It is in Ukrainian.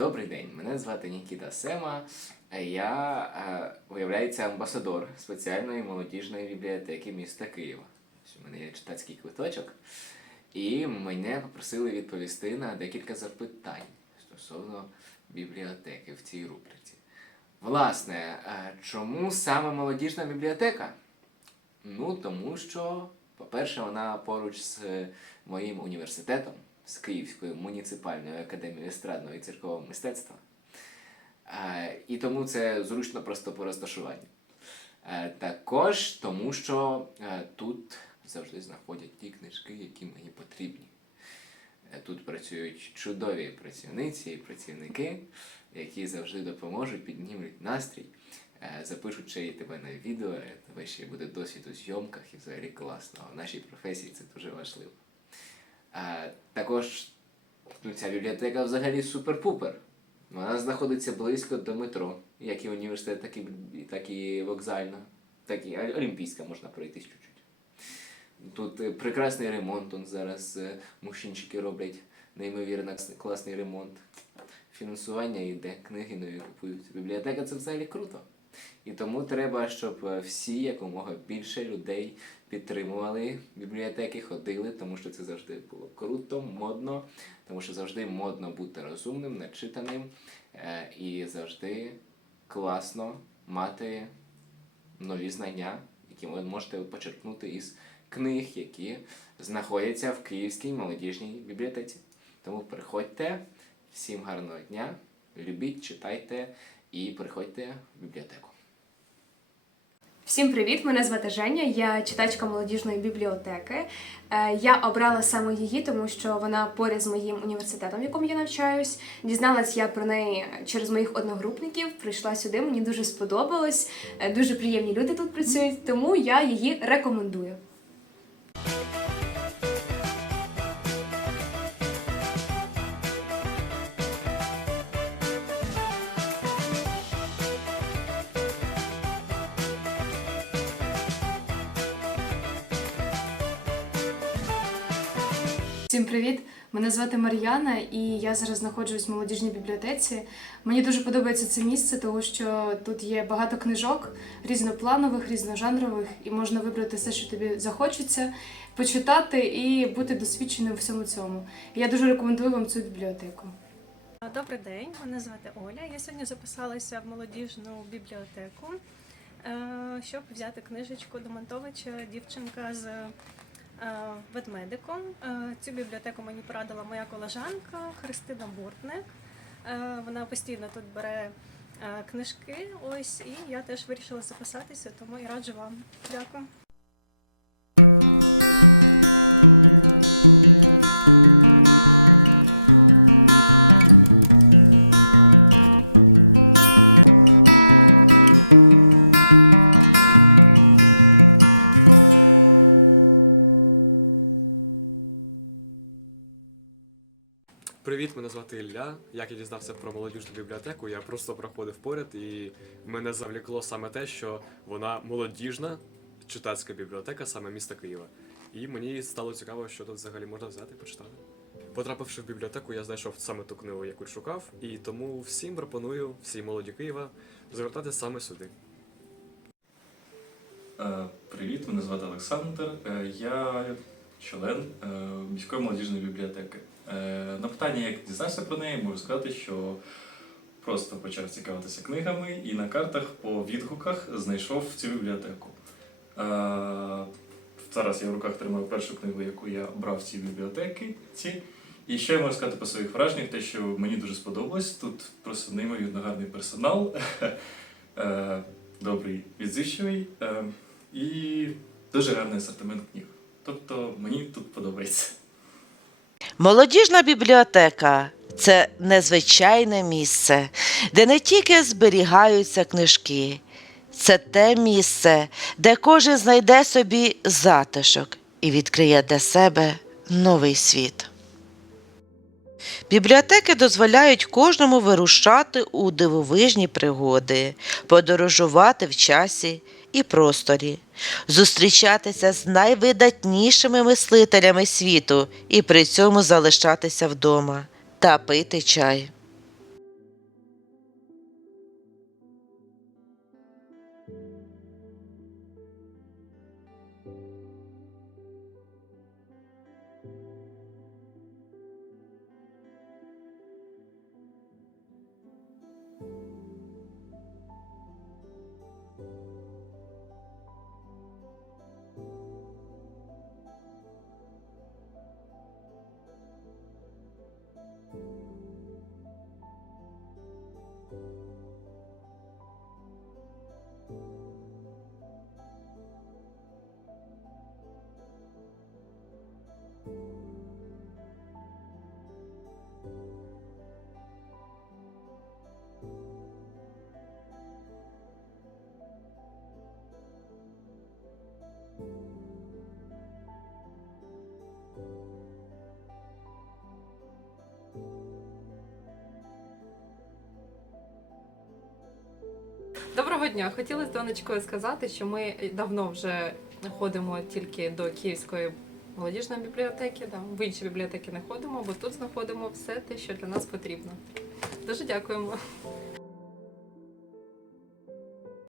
Добрий день, мене звати Нікіта Сема. Я, е, виявляється, амбасадор спеціальної молодіжної бібліотеки міста Києва. У мене є читацький квиточок. І мене попросили відповісти на декілька запитань стосовно бібліотеки в цій рубриці. Власне, е, чому саме молодіжна бібліотека? Ну, тому що, по-перше, вона поруч з е, моїм університетом, з Київською муніципальною академією естрадного і циркового мистецтва. І тому це зручно просто по розташуванню. Також тому, що тут завжди знаходять ті книжки, які мені потрібні. Тут працюють чудові працівниці і працівники, які завжди допоможуть, піднімуть настрій, запишуть ще й тебе на відео, тебе ще буде досвід у зйомках і взагалі класно. В нашій професії це дуже важливо. Також ну, ця бібліотека взагалі супер-пупер. Вона знаходиться близько до метро, як і університет, так і, так і вокзальна, так і Олімпійська можна пройтись чуть-чуть. Тут е, прекрасний ремонт, он зараз е, мужчинчики роблять неймовірно класний ремонт. Фінансування йде, книги нові купують. Бібліотека це взагалі круто. І тому треба, щоб е, всі якомога більше людей підтримували бібліотеки, ходили, тому що це завжди було круто, модно, тому що завжди модно бути розумним, начитаним е, і завжди класно мати нові знання, які ви можете почерпнути із книг, які знаходяться в Київській молодіжній бібліотеці. Тому приходьте, всім гарного дня, любіть, читайте і приходьте в бібліотеку. Всім привіт! Мене звати Женя, я читачка молодіжної бібліотеки. Е, Я обрала саме її, тому що вона поряд з моїм університетом, в якому я навчаюсь. Дізналась я про неї через моїх одногрупників. Прийшла сюди, мені дуже сподобалось. Е, Дуже приємні люди тут працюють, тому я її рекомендую. Всім привіт! Мене звати Мар'яна, і я зараз знаходжусь в молодіжній бібліотеці. Мені дуже подобається це місце, тому що тут є багато книжок різнопланових, різножанрових, і можна вибрати все, що тобі захочеться, почитати і бути досвідченим у всьому цьому. Я дуже рекомендую вам цю бібліотеку. Добрий день, мене звати Оля. Я сьогодні записалася в молодіжну бібліотеку, е, щоб взяти книжечку Домонтовича Дівчинка з ведмедиком. Е, Цю бібліотеку мені порадила моя колежанка Христина Буртник. Е, Вона постійно тут бере е, книжки. Ось і я теж вирішила записатися, тому і раджу вам. Дякую. Привіт, мене звати Ілля. Як я дізнався про молодіжну бібліотеку, я просто проходив поряд і мене завлікло саме те, що вона молодіжна читацька бібліотека саме міста Києва. І мені стало цікаво, що тут взагалі можна взяти почитати. Потрапивши в бібліотеку, я знайшов саме ту книгу, яку шукав, і тому всім пропоную, всій молоді Києва, звертати саме сюди. Е, Привіт, мене звати Олександр. Е, Я член е, міської молодіжної бібліотеки. Е, На питання, як дізнався про неї, можу сказати, що просто почав цікавитися книгами і на картах по відгуках знайшов цю бібліотеку. Е, Зараз я в руках тримаю першу книгу, яку я брав в цій бібліотеці. І що я можу сказати по своїх враженнях, те, що мені дуже сподобалось. Тут просто неймовірно гарний персонал, е, добрий відзичливий е, і дуже гарний асортимент книг. Тобто мені тут подобається. Молодіжна бібліотека це незвичайне місце, де не тільки зберігаються книжки, це те місце, де кожен знайде собі затишок і відкриє для себе новий світ. Бібліотеки дозволяють кожному вирушати у дивовижні пригоди, подорожувати в часі і просторі, зустрічатися з найвидатнішими мислителями світу і при цьому залишатися вдома та пити чай. Доброго дня! Хотіла донечкою сказати, що ми давно вже ходимо тільки до Київської молодіжної бібліотеки. Да. В інші бібліотеки не ходимо, бо тут знаходимо все те, що для нас потрібно. Дуже дякуємо.